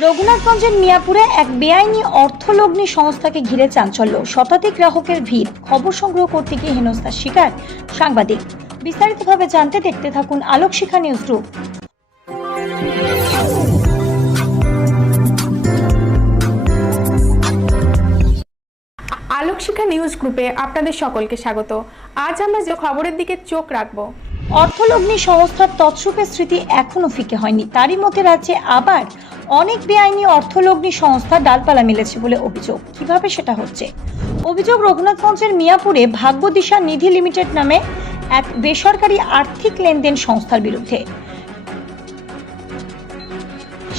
রঘুনাথগঞ্জের মিয়াপুরে এক বেআইনি অর্থলগ্নি সংস্থাকে ঘিরে চাঞ্চল্য। শতাধিক গ্রাহকের ভিড়। খবর সংগ্রহ করতে গিয়ে হেনস্থার শিকার সাংবাদিক। বিস্তারিতভাবে জানতে দেখতে থাকুন Alok Shikha news group Alokshikha news গ্রুপে আপনাদের সকলকে স্বাগত। আজ আমরা যে খবরের দিকে চোখ রাখব অর্থলগ্নি সংস্থার তৎসুপের স্মৃতি এখনও ফিকে হয়নি। তারই মধ্যে রাজ্যে আবার অনেক বেআইনি অর্থলগ্নি সংস্থা ডালপালা মিলেছে বলে অভিযোগ। কীভাবে সেটা হচ্ছে? অভিযোগ রঘুনাথগঞ্জের মিয়াপুরে ভাগ্যদিশা নিধি লিমিটেড নামে এক বেসরকারি আর্থিক লেনদেন সংস্থার বিরুদ্ধে।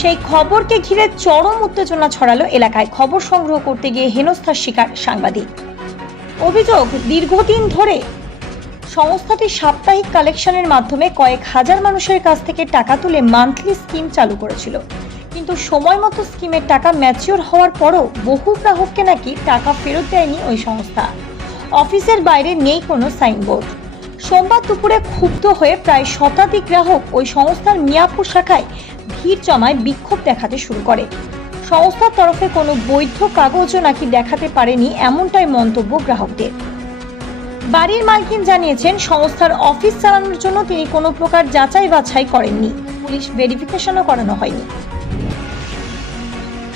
সেই খবরকে ঘিরে চরম উত্তেজনা ছড়ালো এলাকায়। খবর সংগ্রহ করতে গিয়ে হেনস্থার শিকার সাংবাদিক। অভিযোগ, দীর্ঘদিন ধরে সংস্থাটি সাপ্তাহিক কালেকশনের মাধ্যমে কয়েক হাজার মানুষের কাছ থেকে টাকা তুলে মান্থলি স্কিম চালু করেছিল। কিন্তু সময় মতো স্কিমের টাকা ম্যাচিওর হওয়ার পরও বহু গ্রাহককে নাকি টাকা ফেরত দেয়নি ওই সংস্থা। অফিসের বাইরে নেই কোনো সাইনবোর্ড। সোমবার দুপুরে ক্ষুব্ধ হয়ে প্রায় শতাধিক গ্রাহক ওই সংস্থার মিয়াপুর শাখায় ভিড় জমায় বিক্ষোভ দেখাতে শুরু করে। সংস্থার তরফে কোনো বৈধ কাগজও নাকি দেখাতে পারেনি এমনটাই মন্তব্য গ্রাহকদের। বাড়ির মালকিন জানিয়েছেন, সংস্থার অফিস চালানোর জন্য তিনি কোনো প্রকার যাচাই বাছাই করেননি। পুলিশ ভেরিফিকেশনও করানো হয়নি।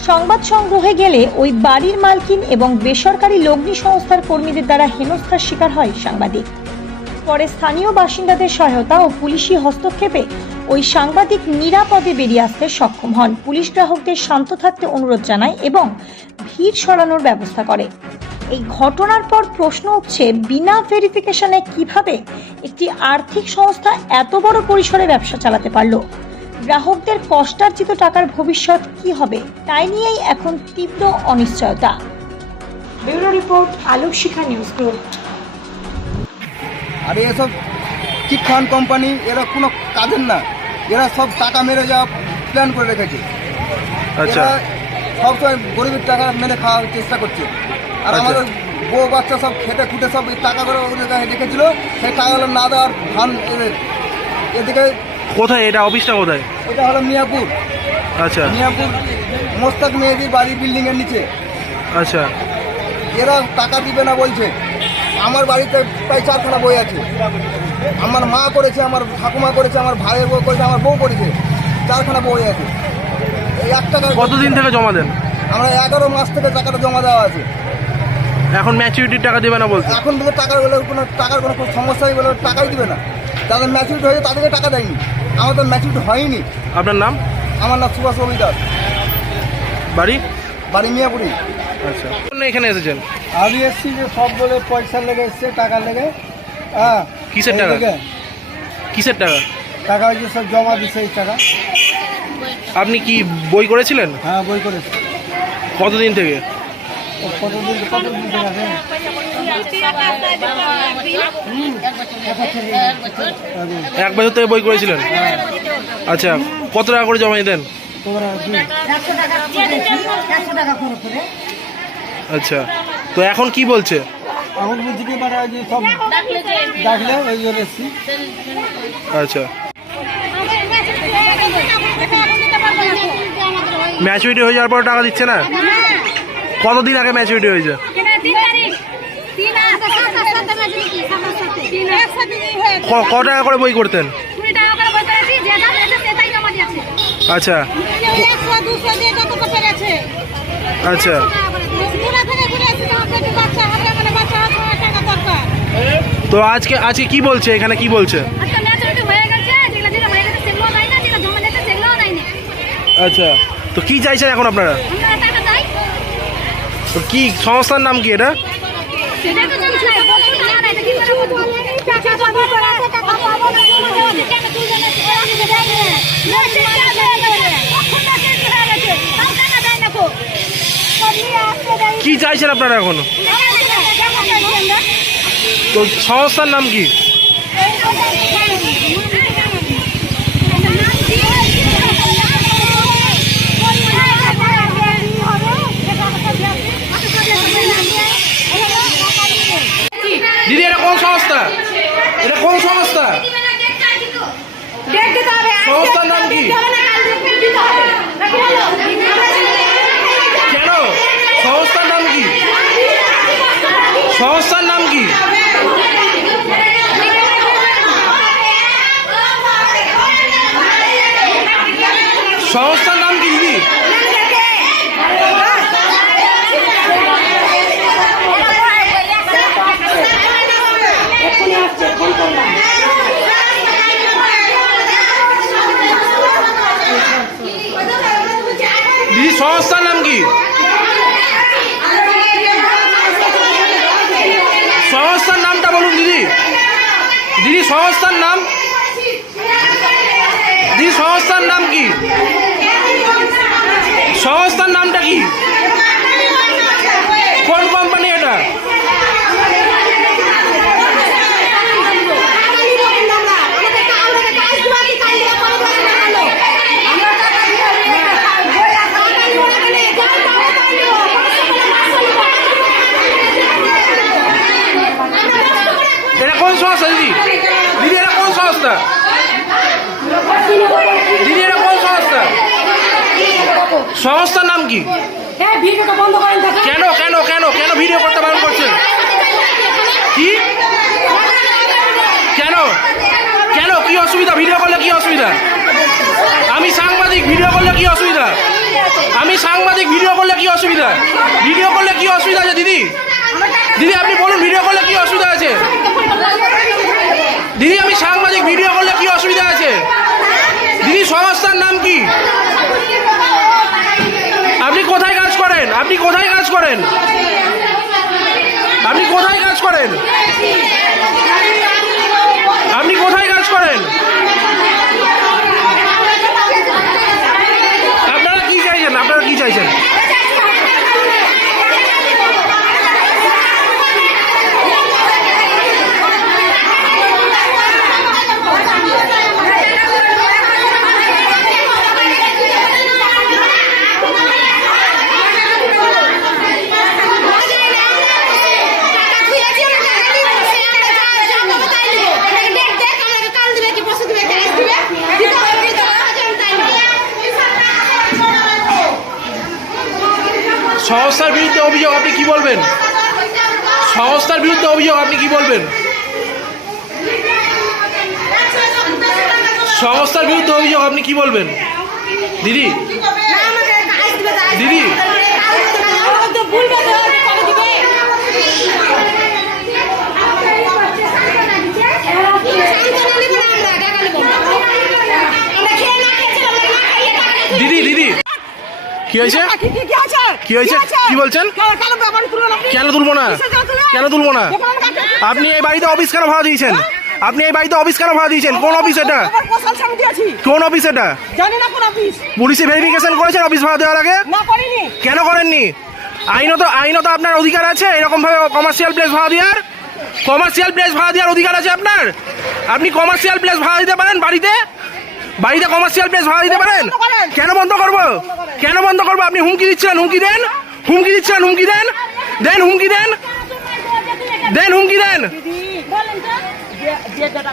সংবাদ সংগ্রহে গেলে ওই বাড়ির মালকিন এবং বেসরকারি লগ্নি সংস্থার কর্মীদের দ্বারা হেনস্থার শিকার হয় সাংবাদিক। পরে স্থানীয় বাসিন্দাদের সহায়তা ও পুলিশি হস্তক্ষেপে ওই সাংবাদিক নিরাপদে বেরিয়ে আসতে সক্ষম হন। পুলিশ গ্রাহকদের শান্ত থাকতে অনুরোধ জানায় এবং ভিড় সরানোর ব্যবস্থা করে। এই ঘটনার পর প্রশ্ন উঠছে বিনা ভেরিফিকেশনে কীভাবে একটি আর্থিক সংস্থা এত বড় পরিসরে ব্যবসা চালাতে পারল? গ্রাহকদের কষ্টার্জিত টাকার ভবিষ্যৎ কি হবে? তাই নিয়েই এখন তীব্র অনিশ্চয়তা। Bureau report Alok Shikha news group. আর এসব চিট ফান্ড কোম্পানি এরা কোনো কাজের না। এরা সব টাকা মেরে যাওয়া প্ল্যান করে রেখেছে। আচ্ছা। সবসময় গরিবের টাকা মেরে খাওয়ার চেষ্টা করছে। আর আচ্ছা। আমাদের বউ বাচ্চা সব খেটে খুঁটে সব এই টাকাগুলো ওদের কাছে রেখেছিল সেই টাকাগুলো না দেওয়ার এদের এদিকে কোথায় এটা? অফিসটা কোথায়? এটা হলো মিয়াপুর। আচ্ছা। মিয়াপুর মোস্তাক মেহেদির বাড়ি বিল্ডিংয়ের নিচে। আচ্ছা। এরা টাকা দিবে না বলছে। আমার বাড়িতে প্রায় চারখানা বই আছে। আমার মা করেছে আমার ঠাকুমা করেছে আমার ভাইয়ের বউ করেছে আমার বউ করেছে চারখানা বই আছে। এই এক টাকা কতদিন থেকে জমা দেন? আমরা এগারো মাস থেকে টাকাটা জমা দেওয়া আছে। এখন ম্যাচুরিটির টাকা দেবে না বলছে? এখন থেকে টাকার বলে কোনো টাকার কোনো সমস্যা সমস্যাই বলে টাকাই দিবে না। যাদের ম্যাচুরিটি হয়েছে তাদেরকে টাকা দেয়নি। আমার তো ম্যাচুরিটি হয়নি। আপনার নাম? আমার নাম সুভাষ রবিদাস। বাড়ি? বাড়ি মিয়াপুরি। আচ্ছা। এখানে এসেছেন? আমি এসেছি যে সব বলে পয়সা লেগে এসছে টাকা লেগে। হ্যাঁ। কিসের টাকা? কিসের টাকা? টাকা হয়েছে সব জমা দিছে এই টাকা। আপনি কি বই করেছিলেন? হ্যাঁ বই করেছে। কতদিন থেকে? কতদিন কতদিন থেকে আছে এক বছর থেকে বই করেছিলেন? আচ্ছা কত টাকা করে জমা দেন আচ্ছা তো এখন কি বলছে? এখন বুঝছি কি মানে সব ডাকলে ওই জন্য আচ্ছা। ম্যাচুরিটি হয়ে যাওয়ার পর টাকা দিচ্ছে না? কতদিন আগে ম্যাচুরিটি হয়েছে? ক- টাকা করে বই করতেন? আচ্ছা। আচ্ছা। তো আজকে আজকে কি বলছে? এখানে কি বলছে? আচ্ছা। তো কি চাইছেন এখন আপনারা? কি সংস্থার নাম কি এটা? কি চাইছেন আপনারা এখন? তো সংস্থার নাম কি? সংস্থা এটা কোন সংস্থা? সংস্থার নাম কি? কেন? সংস্থার নাম কি? সংস্থার নাম কি? সংস্থার নাম কি? সংস্থার নামটা বলুন দিদি। দিদি সংস্থার নাম? দিদি সংস্থার নাম কি? সংস্থার নামটা কি? কোন সংস্থা দিদি? দিদি এটা কোন সংস্থা? দিদি এটা কোন সংস্থা? সংস্থার নাম কি? হ্যাঁ কেন কেন কেন কেন ভিডিও করতে বারণ করছেন? কি? কেন? কেন? কি অসুবিধা? ভিডিও করলে কি অসুবিধা? আমি সাংবাদিক ভিডিও করলে কি অসুবিধা? আমি সাংবাদিক ভিডিও করলে কি অসুবিধা? ভিডিও করলে কি অসুবিধা আছে দিদি? দিদি, আপনি বলুন ভিডিও করলে কি অসুবিধা আছে? দিদি, আমি সাংবাদিক ভিডিও করলে কি অসুবিধা আছে? দিদি, সংস্থার নাম কি? আপনি কোথায় কাজ করেন? আপনি কোথায় কাজ করেন? আপনি কোথায় কাজ করেন? আপনি কোথায় কাজ করেন? সংস্থার বিরুদ্ধে অভিযোগ, আপনি কি বলবেন? সংস্থার বিরুদ্ধে অভিযোগ, আপনি কি বলবেন? সংস্থার বিরুদ্ধে অভিযোগ, আপনি কি বলবেন? দিদি? দিদি? কি হয়েছে? কি হয়েছে? কি বলছেন? কেন তুলবো না? কেন তুলবো না? আপনি এই বাড়িতে অফিস কেন ভাড়া দিয়েছেন? আপনি এই বাড়িতে অফিস কেন ভাড়া দিয়েছেন? কোন অফিস এটা? কোন অফিস এটা? পুলিশে ভেরিফিকেশন করেছেন অফিস ভাড়া দেওয়ার আগে? কেন করেননি? আইনত আইনত আপনার অধিকার আছে? এরকম ভাবে কমার্শিয়াল প্লেস ভাড়া দেওয়ার? কমার্শিয়াল প্লেস ভাড়া দেওয়ার অধিকার আছে আপনার? আপনি কমার্শিয়াল প্লেস ভাড়া দিতে পারেন বাড়িতে? বাড়িতে কমার্শিয়াল প্লেস ভাড়া দিতে পারেন? কেন বন্ধ করব? কেন বন্ধ করব? আপনি হুমকি দিচ্ছেন হুমকি দেন। হুমকি দিচ্ছেন হুমকি দেন। দেন হুমকি দেন। দেন হুমকি দেন। বলেন তো। যে যে যেটা